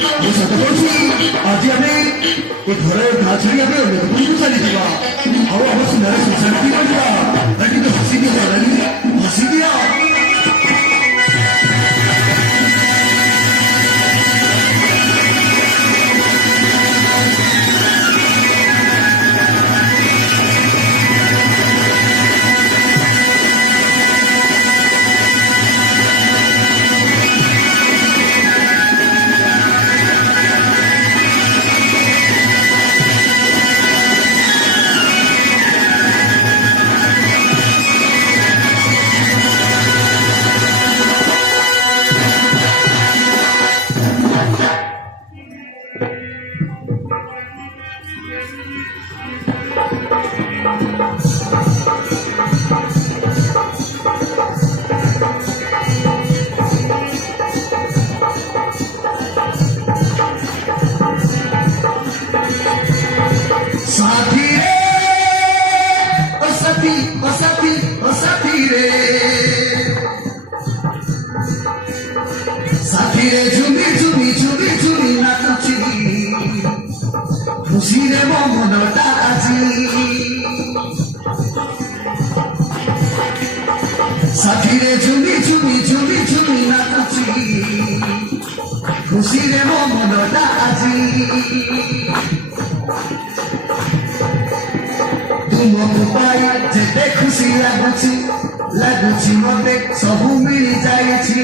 ମୁଁ ସତ କହୁଛି ଆଜି ଆମେ ଏ ଘରେ ଘା ଛାଡ଼ି ଆମେ ଲୋକଙ୍କୁ ଚାଲିଯିବା ଆଉ ଆମ ସୁନାର ସଂସାର କରିବା କିନ୍ତୁ ହସି ଦିଅ ହସି ଦିଅ। साथीरे झुमी झुमी झुमी झुमी नाचुची खुशीरे मो मनटा আজি साथीरे झुमी झुमी झुमी झुमी नाचुची खुशीरे मो मनटा আজি तुमको पाई जेते खुशी लागुची लागुची मते सबु मिली जाईची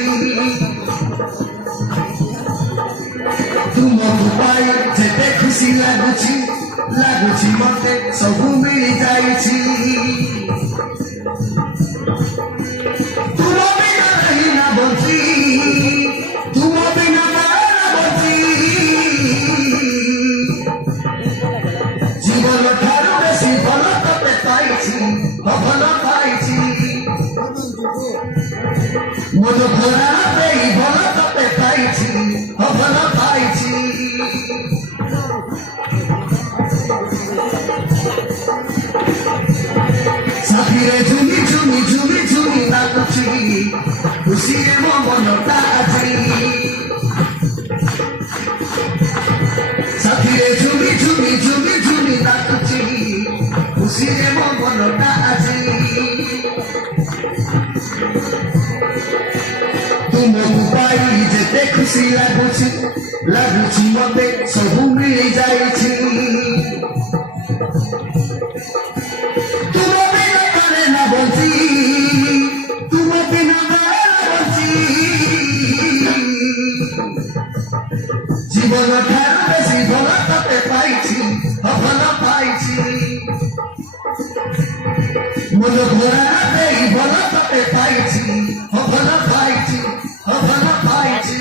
तुमको पाई जेते खुशी लागुची लागुची मते सबु मिली जाईची तुम बिना रही ना बची तुम बिना ना बची जीवन ठारू बेसी भल तते पाइछि भल पाइछि मन भरा देई भल तते पाइछि भल पाइछि साथीरे झुमी झुमी झुमी झुमी नाचुची खुशीरे मो मनटा আজি साथीरे झुमी झुमी झुमी झुमी नाचुची खुशीरे मो मनटा আজি तुमको पाई जेते खुशी लागुची लागुची मते सबु मिली जाईछि तुम बिना करे ना बची तुम बिना ना बची जीवन ठारू बेसी भल तते पाइछि भल पाइछि मन भरा देई भल तते पाइछि भल पाइछि भल पाइछि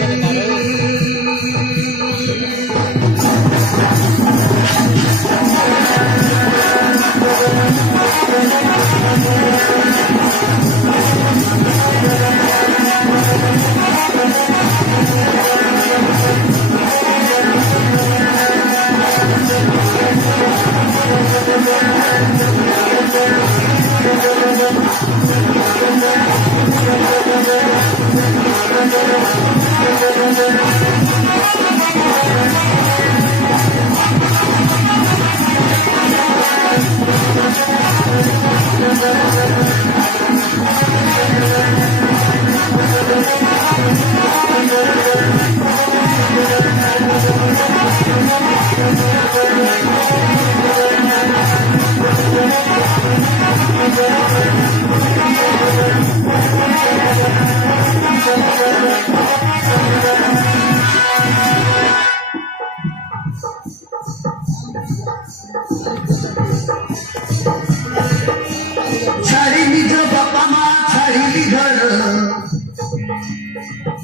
छाड़ी निज बापा माँ छाड़ी घर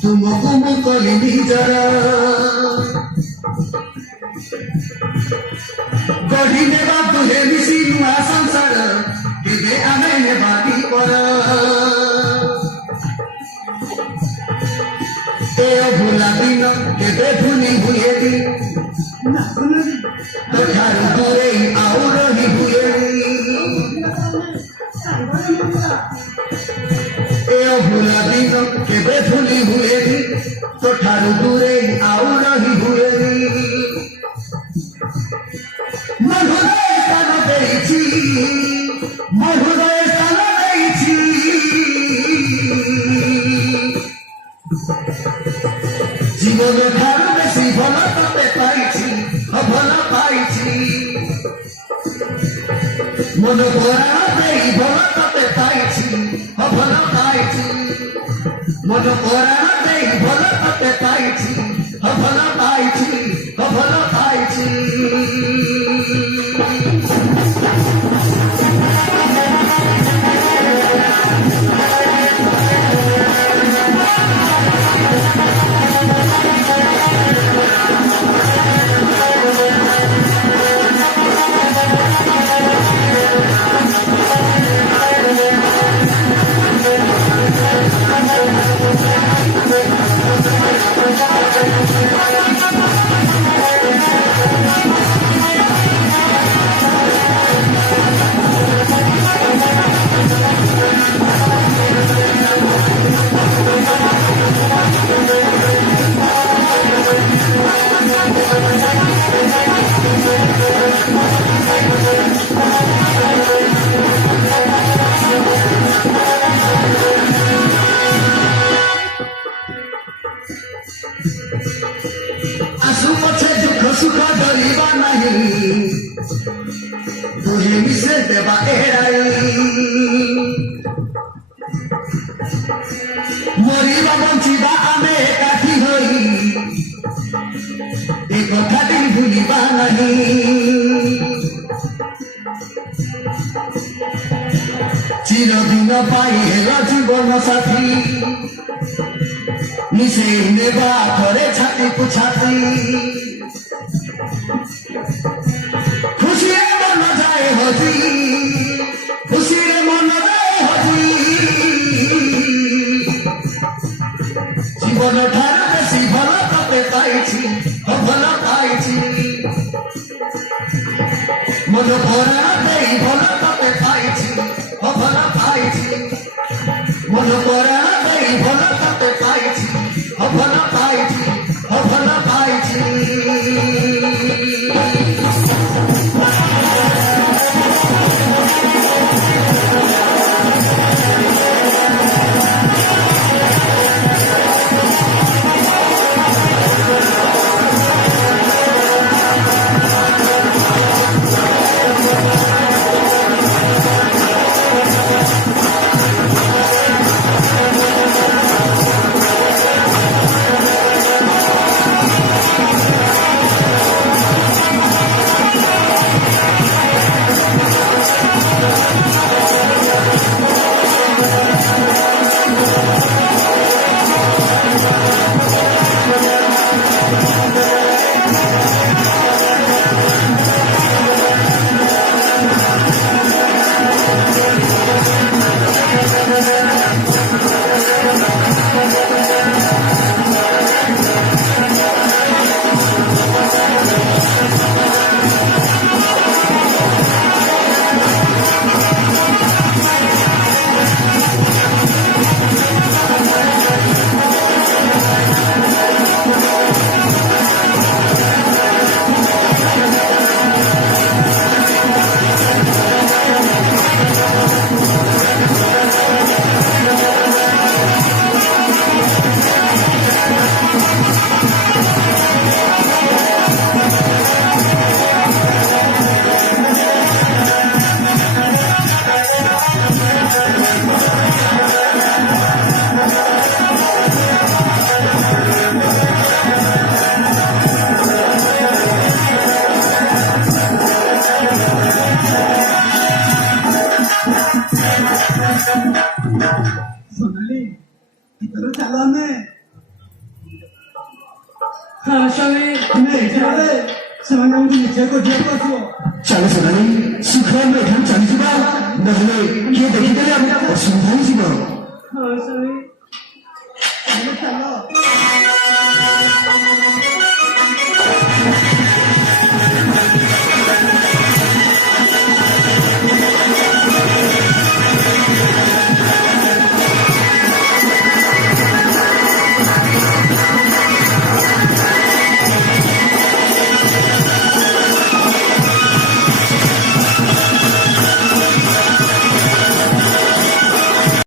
तुमको मुकली निजर गढ़ी नेबा तुहे मिसी नुआ संसार केबे आमे नेबा की पर ए भुला दिन केबे भुली भुए दी तो ठारू दूरे आउ रही भुए ए भुला दिन केबे भुली भुए दी तो ठारू दूरे आउ रही भुए জীবনে ঠার বেশি ভালো তবে পাইছি ভালো পাইছি মনে পড়াতেই ভালো তবে পাইছি ভালো পাইছি মনে পড়াতেই ভালো তবে পাইছি ভালো পাইছি ভালো পাইছি आंसू पछे दुख सुख डरिबा नहीं तुहे मिसे देवा एराई मरिबा बंचिबा आमे एकाठी होई ए कथाटी भूलिबा नहीं चिरदिन पाई हेला जीवन साथी मिसे नेबा करे छाती को छाती खुशी रे मन जाए होती खुशी रे मन जाए होती जीवन ठार बेसी भल तते पाइछि भल पाइछि मन भरा देई भल तते पाइछि भल पाइछि मन भरा देई भल तते पाइछि भल पाइछि भल पाइछि सोनाली इधर चला मैं हाँ स्वामी नहीं चले सोना मुझे नीचे को देखो तो चलो सोनाली सुखराम में हम चल जुबा नहले ये देखी तेरे अब असुविधा ही जुबा हाँ स्वामी चलो